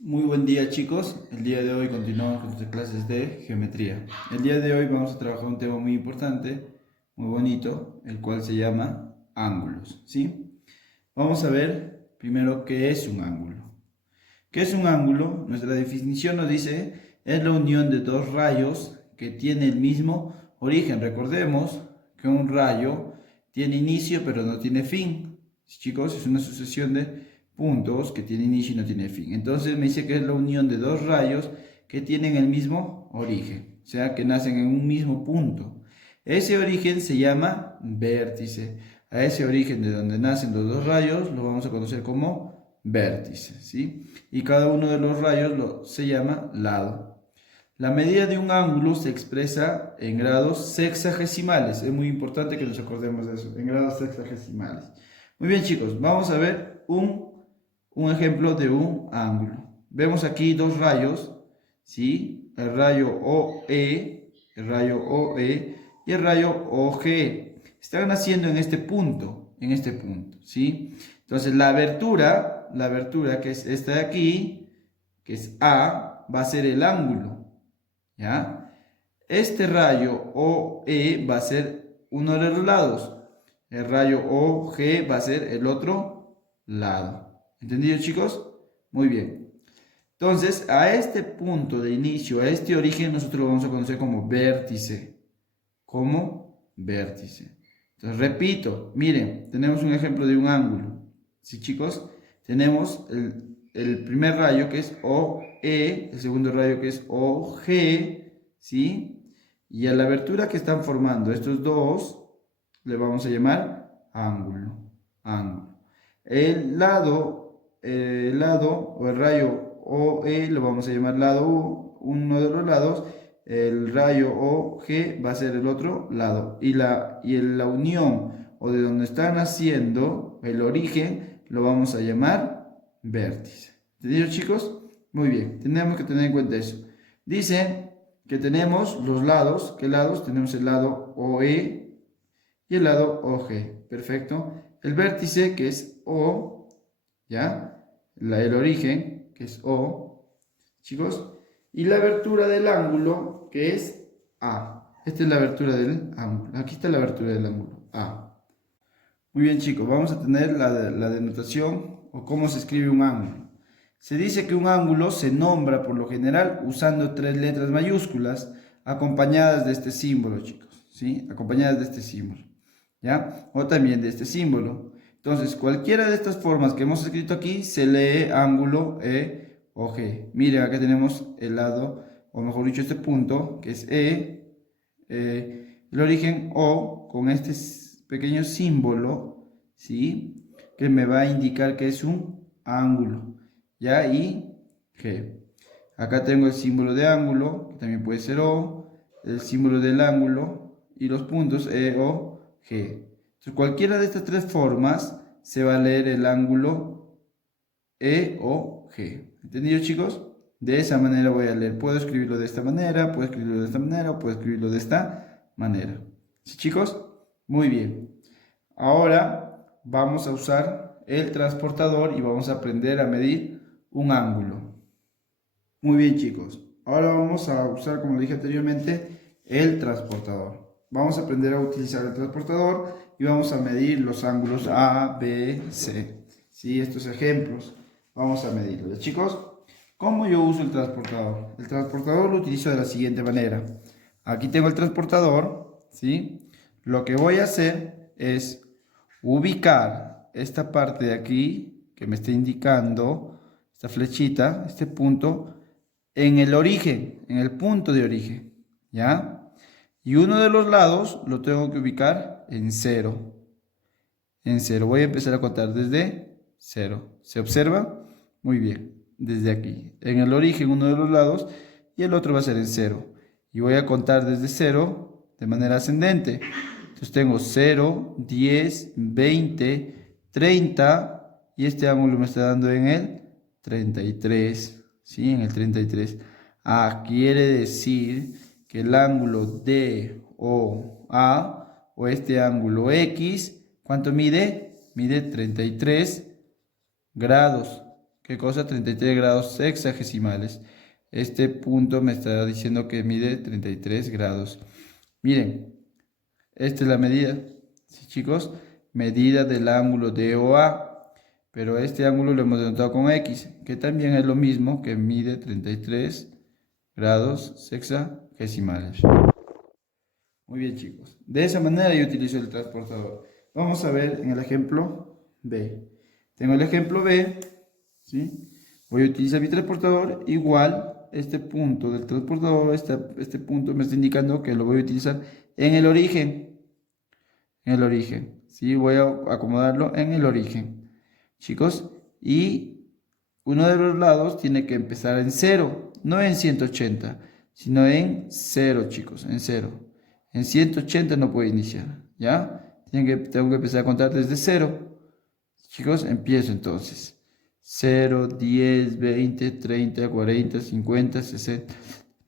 Muy buen día, chicos. El día de hoy continuamos con nuestras clases de geometría. El día de hoy vamos a trabajar un tema muy importante, muy bonito, el cual se llama ángulos, ¿sí? Vamos a ver primero qué es un ángulo. ¿Qué es un ángulo? Nuestra definición nos dice es la unión de dos rayos que tienen el mismo origen. Recordemos que un rayo tiene inicio pero no tiene fin. Chicos, es una sucesión de puntos que tiene inicio y no tiene fin. Entonces me dice que es la unión de dos rayos que tienen el mismo origen, o sea, que nacen en un mismo punto. Ese origen se llama vértice. A ese origen de donde nacen los dos rayos lo vamos a conocer como vértice, ¿sí? Y cada uno de los rayos se llama lado. La medida de un ángulo se expresa en grados sexagesimales. Es muy importante que nos acordemos de eso, en grados sexagesimales. Muy bien, chicos, vamos a ver un ejemplo de un ángulo. Vemos aquí dos rayos, ¿sí? El rayo OE, y el rayo OG. Están naciendo en este punto, ¿sí? Entonces la abertura que es esta de aquí, que es A, va a ser el ángulo, ¿ya? Este rayo OE va a ser uno de los lados. El rayo OG va a ser el otro lado. ¿Entendido, chicos? Muy bien. Entonces, a este punto de inicio, a este origen, nosotros lo vamos a conocer como vértice. Como vértice. Entonces, repito, miren, tenemos un ejemplo de un ángulo. ¿Sí, chicos? Tenemos el primer rayo que es OE, el segundo rayo que es OG, ¿sí? Y a la abertura que están formando estos dos, le vamos a llamar ángulo. Ángulo. El lado o el rayo OE lo vamos a llamar lado U, uno de los lados. El rayo OG va a ser el otro lado. Y la unión o de donde están naciendo, el origen, lo vamos a llamar vértice. ¿Entendido, chicos? Muy bien, tenemos que tener en cuenta eso. Dice que tenemos los lados. ¿Qué lados? Tenemos el lado OE y el lado OG. Perfecto. El vértice, que es O, ¿ya? El origen, que es O, chicos. Y la abertura del ángulo, que es A. Esta es la abertura del ángulo. Aquí está la abertura del ángulo, A. Muy bien, chicos, vamos a tener la denotación o cómo se escribe un ángulo. Se dice que un ángulo se nombra por lo general usando tres letras mayúsculas acompañadas de este símbolo, chicos, ¿sí? Acompañadas de este símbolo, ¿ya? O también de este símbolo. Entonces, cualquiera de estas formas que hemos escrito aquí se lee ángulo E o G. Miren, acá tenemos el lado, o mejor dicho, este punto, que es el origen O con este pequeño símbolo, ¿sí? Que me va a indicar que es un ángulo, ¿ya? Y G. Acá tengo el símbolo de ángulo, que también puede ser O, el símbolo del ángulo y los puntos E, O, G. Entonces, cualquiera de estas tres formas se va a leer el ángulo E, O, G. ¿Entendido, chicos? De esa manera voy a leer. Puedo escribirlo de esta manera, puedo escribirlo de esta manera, o puedo escribirlo de esta manera. ¿Sí, chicos? Muy bien. Ahora vamos a usar el transportador y vamos a aprender a medir un ángulo. Muy bien, chicos. Ahora vamos a usar, como dije anteriormente, el transportador. Vamos a aprender a utilizar el transportador y vamos a medir los ángulos A, B, C. ¿Sí? Estos ejemplos. Vamos a medirlos. Chicos, ¿cómo yo uso el transportador? El transportador lo utilizo de la siguiente manera. Aquí tengo el transportador, ¿sí? Lo que voy a hacer es ubicar esta parte de aquí que me está indicando, esta flechita, este punto, en el origen, en el punto de origen, ¿ya? Y uno de los lados lo tengo que ubicar en cero. En cero. Voy a empezar a contar desde cero. ¿Se observa? Muy bien. Desde aquí. En el origen uno de los lados y el otro va a ser en cero. Y voy a contar desde cero de manera ascendente. Entonces tengo 0, 10, 20, 30 y este ángulo me está dando en el 33. ¿Sí? En el 33. Ah, quiere decir que el ángulo DOA o este ángulo X, ¿cuánto mide? Mide 33 grados. ¿Ok? ¿qué cosa? 33 grados sexagesimales. Este punto me está diciendo que mide 33 grados. Miren, esta es la medida, ¿sí, chicos? Medida del ángulo DOA, pero este ángulo lo hemos denotado con X, que también es lo mismo, que mide 33 grados sexagesimales. Muy bien, chicos. De esa manera yo utilizo el transportador. Vamos a ver en el ejemplo B. Tengo el ejemplo B, ¿sí? Voy a utilizar mi transportador, igual este punto del transportador, este punto me está indicando que lo voy a utilizar en el origen. En el origen, ¿sí? Voy a acomodarlo en el origen, chicos. Y uno de los lados tiene que empezar en 0, no en 180, sino en 0, chicos, en 0. En 180 no puedo iniciar, ¿ya? Tengo que empezar a contar desde 0. Chicos, empiezo entonces. 0, 10, 20, 30, 40, 50, 60,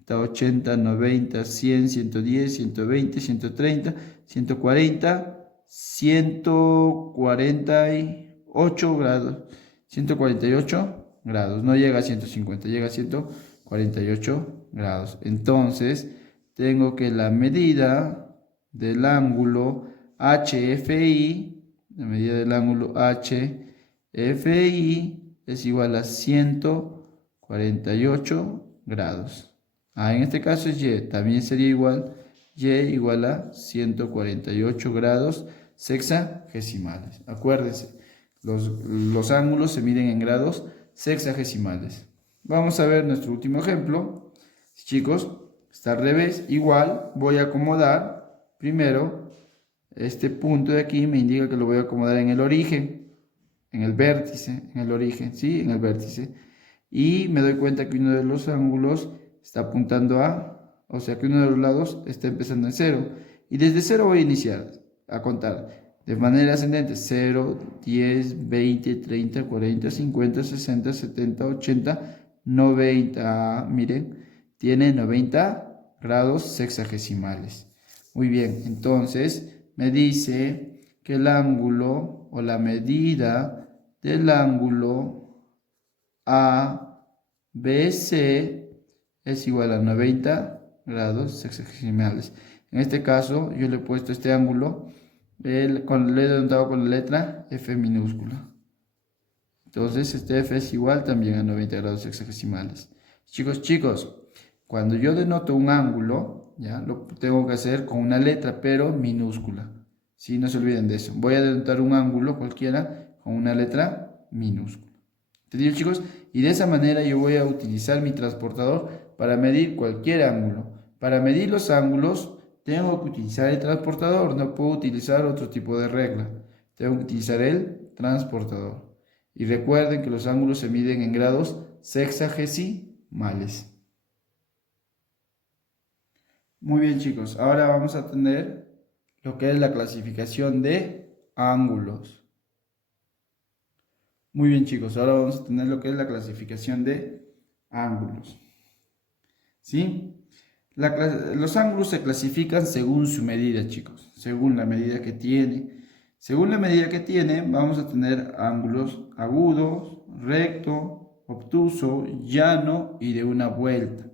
80, 90, 100, 110, 120, 130, 140, 148 grados. 148 grados. No llega a 150, llega a 148 grados. Entonces, tengo que la medida del ángulo HFI, la medida del ángulo HFI es igual a 148 grados. En este caso es Y, también sería igual, Y igual a 148 grados sexagesimales. Acuérdense, los ángulos se miden en grados sexagesimales. Vamos a ver nuestro último ejemplo. Chicos, está al revés, igual voy a acomodar primero este punto de aquí, me indica que lo voy a acomodar en el origen, en el vértice, en el origen, ¿sí? En el vértice. Y me doy cuenta que uno de los ángulos está apuntando o sea que uno de los lados está empezando en 0. Y desde 0 voy a iniciar a contar de manera ascendente: 0, 10, 20, 30, 40, 50, 60, 70, 80, 90. Miren, tiene 90 grados sexagesimales. Muy bien, entonces me dice que el ángulo o la medida del ángulo ABC es igual a 90 grados sexagesimales. En este caso, yo le he puesto este ángulo, le he denotado con la letra F minúscula. Entonces, este F es igual también a 90 grados sexagesimales. Chicos, cuando yo denoto un ángulo, ya lo tengo que hacer con una letra, pero minúscula. ¿Sí? No se olviden de eso. Voy a denotar un ángulo cualquiera con una letra minúscula. ¿Entendido, chicos? Y de esa manera yo voy a utilizar mi transportador para medir cualquier ángulo. Para medir los ángulos tengo que utilizar el transportador, no puedo utilizar otro tipo de regla. Tengo que utilizar el transportador. Y recuerden que los ángulos se miden en grados sexagesimales. Muy bien, chicos, ahora vamos a tener lo que es la clasificación de ángulos. Muy bien, chicos, ahora vamos a tener lo que es la clasificación de ángulos. ¿Sí? Los ángulos se clasifican según su medida, chicos, según la medida que tiene. Según la medida que tiene, vamos a tener ángulos agudos, recto, obtuso, llano y de una vuelta.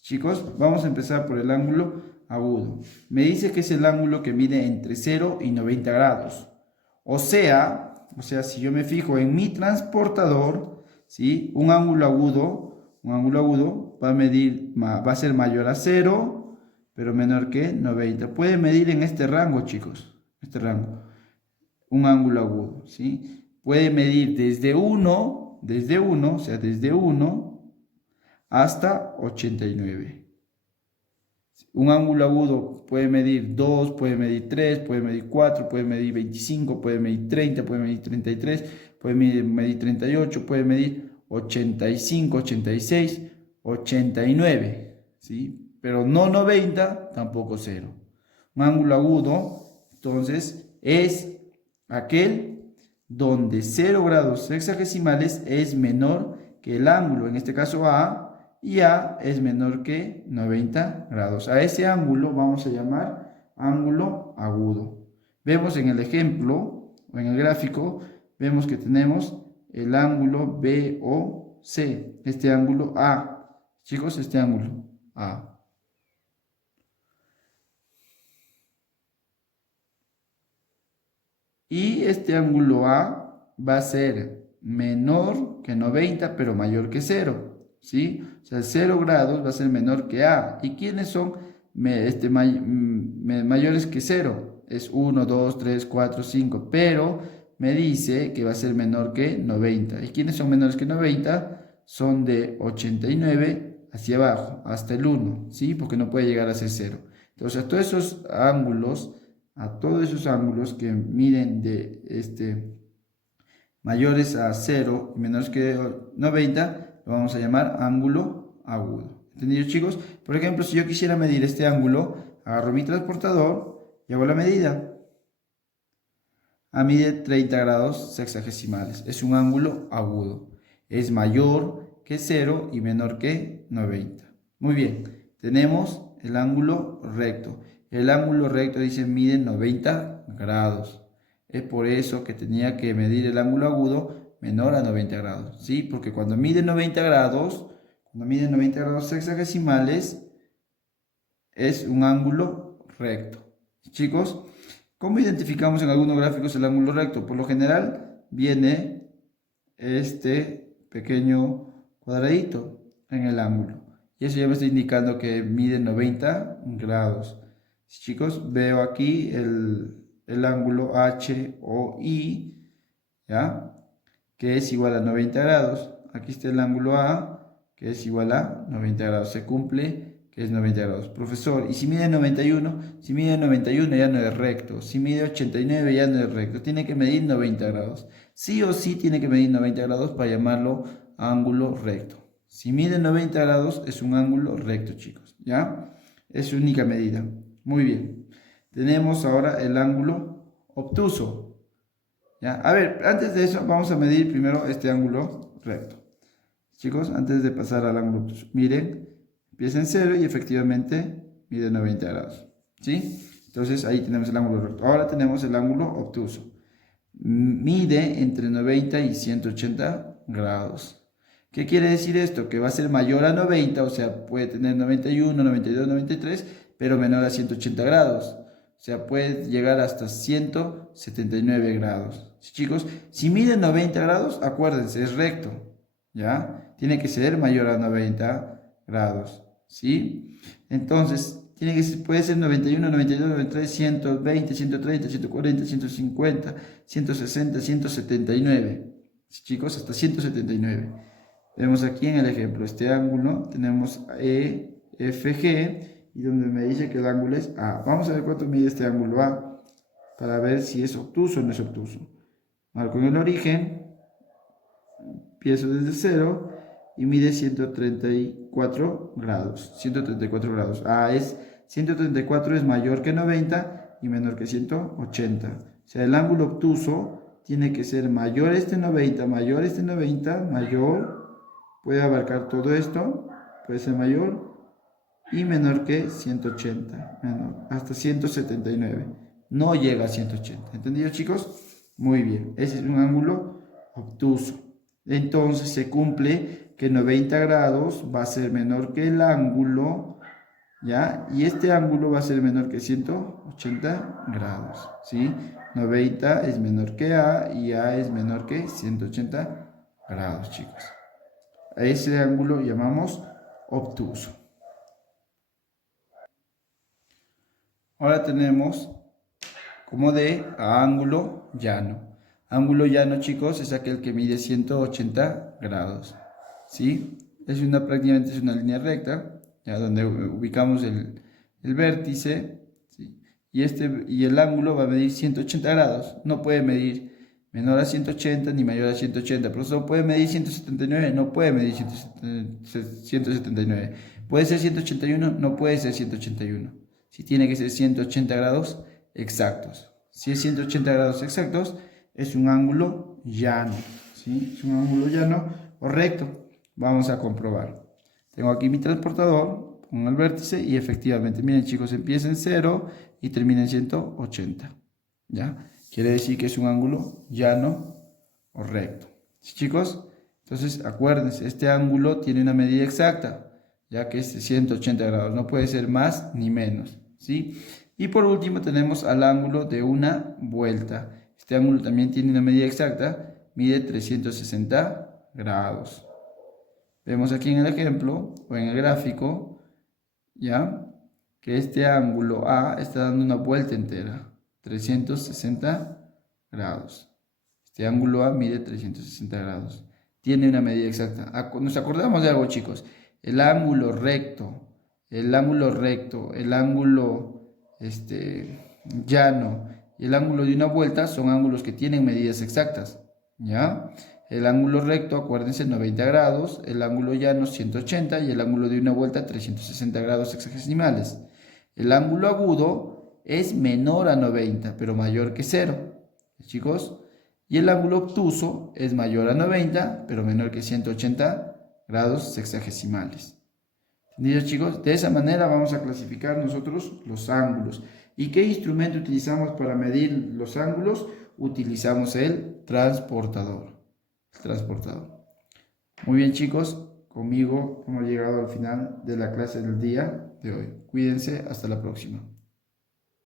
Chicos, vamos a empezar por el ángulo agudo. Me dice que es el ángulo que mide entre 0 y 90 grados. O sea, si yo me fijo en mi transportador, ¿sí? Un ángulo agudo va a ser mayor a 0, pero menor que 90. Puede medir en este rango, chicos, este rango, un ángulo agudo, ¿sí? Puede medir desde 1, o sea, desde 1 hasta 89. Un ángulo agudo puede medir 2, puede medir 3, puede medir 4, puede medir 25, puede medir 30, puede medir 33, puede medir 38, puede medir 85, 86, 89, ¿sí? Pero no 90, tampoco 0. Un ángulo agudo, entonces, es aquel donde 0 grados sexagesimales es menor que el ángulo, en este caso A, y A es menor que 90 grados. A ese ángulo vamos a llamar ángulo agudo. Vemos en el ejemplo, o en el gráfico, vemos que tenemos el ángulo BOC, este ángulo A. Chicos, este ángulo A. Y este ángulo A va a ser menor que 90, pero mayor que 0, ¿sí? O sea, 0 grados va a ser menor que A. ¿Y quiénes son mayores que 0? Es 1, 2, 3, 4, 5, pero me dice que va a ser menor que 90. ¿Y quiénes son menores que 90? Son de 89 hacia abajo, hasta el 1, ¿sí? Porque no puede llegar a ser 0. Entonces, a todos esos ángulos que miden de mayores a 0 y menores que 90, lo vamos a llamar ángulo agudo. ¿Entendido, chicos? Por ejemplo, si yo quisiera medir este ángulo, agarro mi transportador y hago la medida. Mide 30 grados sexagesimales. Es un ángulo agudo. Es mayor que 0 y menor que 90. Muy bien, tenemos el ángulo recto. El ángulo recto dice mide 90 grados. Es por eso que tenía que medir el ángulo agudo menor a 90 grados. ¿Sí? Porque cuando mide 90 grados sexagesimales, es un ángulo recto. Chicos, ¿cómo identificamos en algunos gráficos el ángulo recto? Por lo general viene este pequeño cuadradito en el ángulo. Y eso ya me está indicando que mide 90 grados. Chicos, veo aquí el ángulo HOI, ¿ya? Que es igual a 90 grados. Aquí está el ángulo A, que es igual a 90 grados. Se cumple que es 90 grados. Profesor, ¿y si mide 91? Si mide 91 ya no es recto. Si mide 89 ya no es recto. Tiene que medir 90 grados. Sí o sí tiene que medir 90 grados para llamarlo ángulo recto. Si mide 90 grados es un ángulo recto, chicos. ¿Ya? Es su única medida. Muy bien. Tenemos ahora el ángulo obtuso. ¿Ya? A ver, antes de eso vamos a medir primero este ángulo recto. Chicos, antes de pasar al ángulo obtuso, miren, empieza en 0 y efectivamente mide 90 grados. ¿Sí? Entonces ahí tenemos el ángulo recto. Ahora tenemos el ángulo obtuso. Mide entre 90 y 180 grados. ¿Qué quiere decir esto? Que va a ser mayor a 90, o sea, puede tener 91, 92, 93, pero menor a 180 grados. O sea, puede llegar hasta 179 grados. ¿Sí, chicos? Si mide 90 grados, acuérdense, es recto. ¿Ya? Tiene que ser mayor a 90 grados. ¿Sí? Entonces, puede ser 91, 92, 93, 120, 130, 140, 150, 160, 179. ¿Sí, chicos? Hasta 179. Vemos aquí en el ejemplo este ángulo, tenemos EFG y donde me dice que el ángulo es A. Vamos a ver cuánto mide este ángulo A para ver si es obtuso o no es obtuso. Marco en el origen, empiezo desde 0 y mide 134 grados. 134 grados. 134 es mayor que 90 y menor que 180. O sea, el ángulo obtuso tiene que ser mayor este 90, mayor. Puede abarcar todo esto, puede ser mayor y menor que 180, menor, hasta 179. No llega a 180. ¿Entendido, chicos? Muy bien. Ese es un ángulo obtuso. Entonces se cumple que 90 grados va a ser menor que el ángulo, ¿ya? Y este ángulo va a ser menor que 180 grados, ¿sí? 90 es menor que A y A es menor que 180 grados, chicos. A ese ángulo llamamos obtuso. Ahora tenemos como D a ángulo llano. Ángulo llano, chicos, es aquel que mide 180 grados. ¿Sí? Prácticamente es una línea recta, ya donde ubicamos el vértice. ¿Sí? Y el ángulo va a medir 180 grados. No puede medir menor a 180 ni mayor a 180. Profesor, ¿puede medir 179? No puede medir 179. ¿Puede ser 181? No puede ser 181. Si tiene que ser 180 grados exactos. Si es 180 grados exactos, es un ángulo llano. ¿Sí? Es un ángulo llano o recto. Vamos a comprobar. Tengo aquí mi transportador con el vértice y efectivamente, miren, chicos, empieza en 0 y termina en 180. ¿Ya? Quiere decir que es un ángulo llano o recto. ¿Sí, chicos? Entonces, acuérdense, este ángulo tiene una medida exacta, ya que es de 180 grados, no puede ser más ni menos, ¿sí? Y por último tenemos al ángulo de una vuelta. Este ángulo también tiene una medida exacta, mide 360 grados. Vemos aquí en el ejemplo o en el gráfico, ¿ya? Que este ángulo A está dando una vuelta entera, 360 grados. Este ángulo A mide 360 grados. Tiene una medida exacta. Nos acordamos de algo, chicos. El ángulo recto, el ángulo recto, el ángulo llano y el ángulo de una vuelta son ángulos que tienen medidas exactas. ¿Ya? El ángulo recto, acuérdense, 90 grados, el ángulo llano 180 y el ángulo de una vuelta 360 grados sexagesimales. El ángulo agudo es menor a 90, pero mayor que 0. Chicos, y el ángulo obtuso es mayor a 90, pero menor que 180 grados sexagesimales. ¿Entendido, chicos? De esa manera vamos a clasificar nosotros los ángulos. ¿Y qué instrumento utilizamos para medir los ángulos? Utilizamos el transportador. Muy bien, chicos, conmigo hemos llegado al final de la clase del día de hoy. Cuídense, hasta la próxima.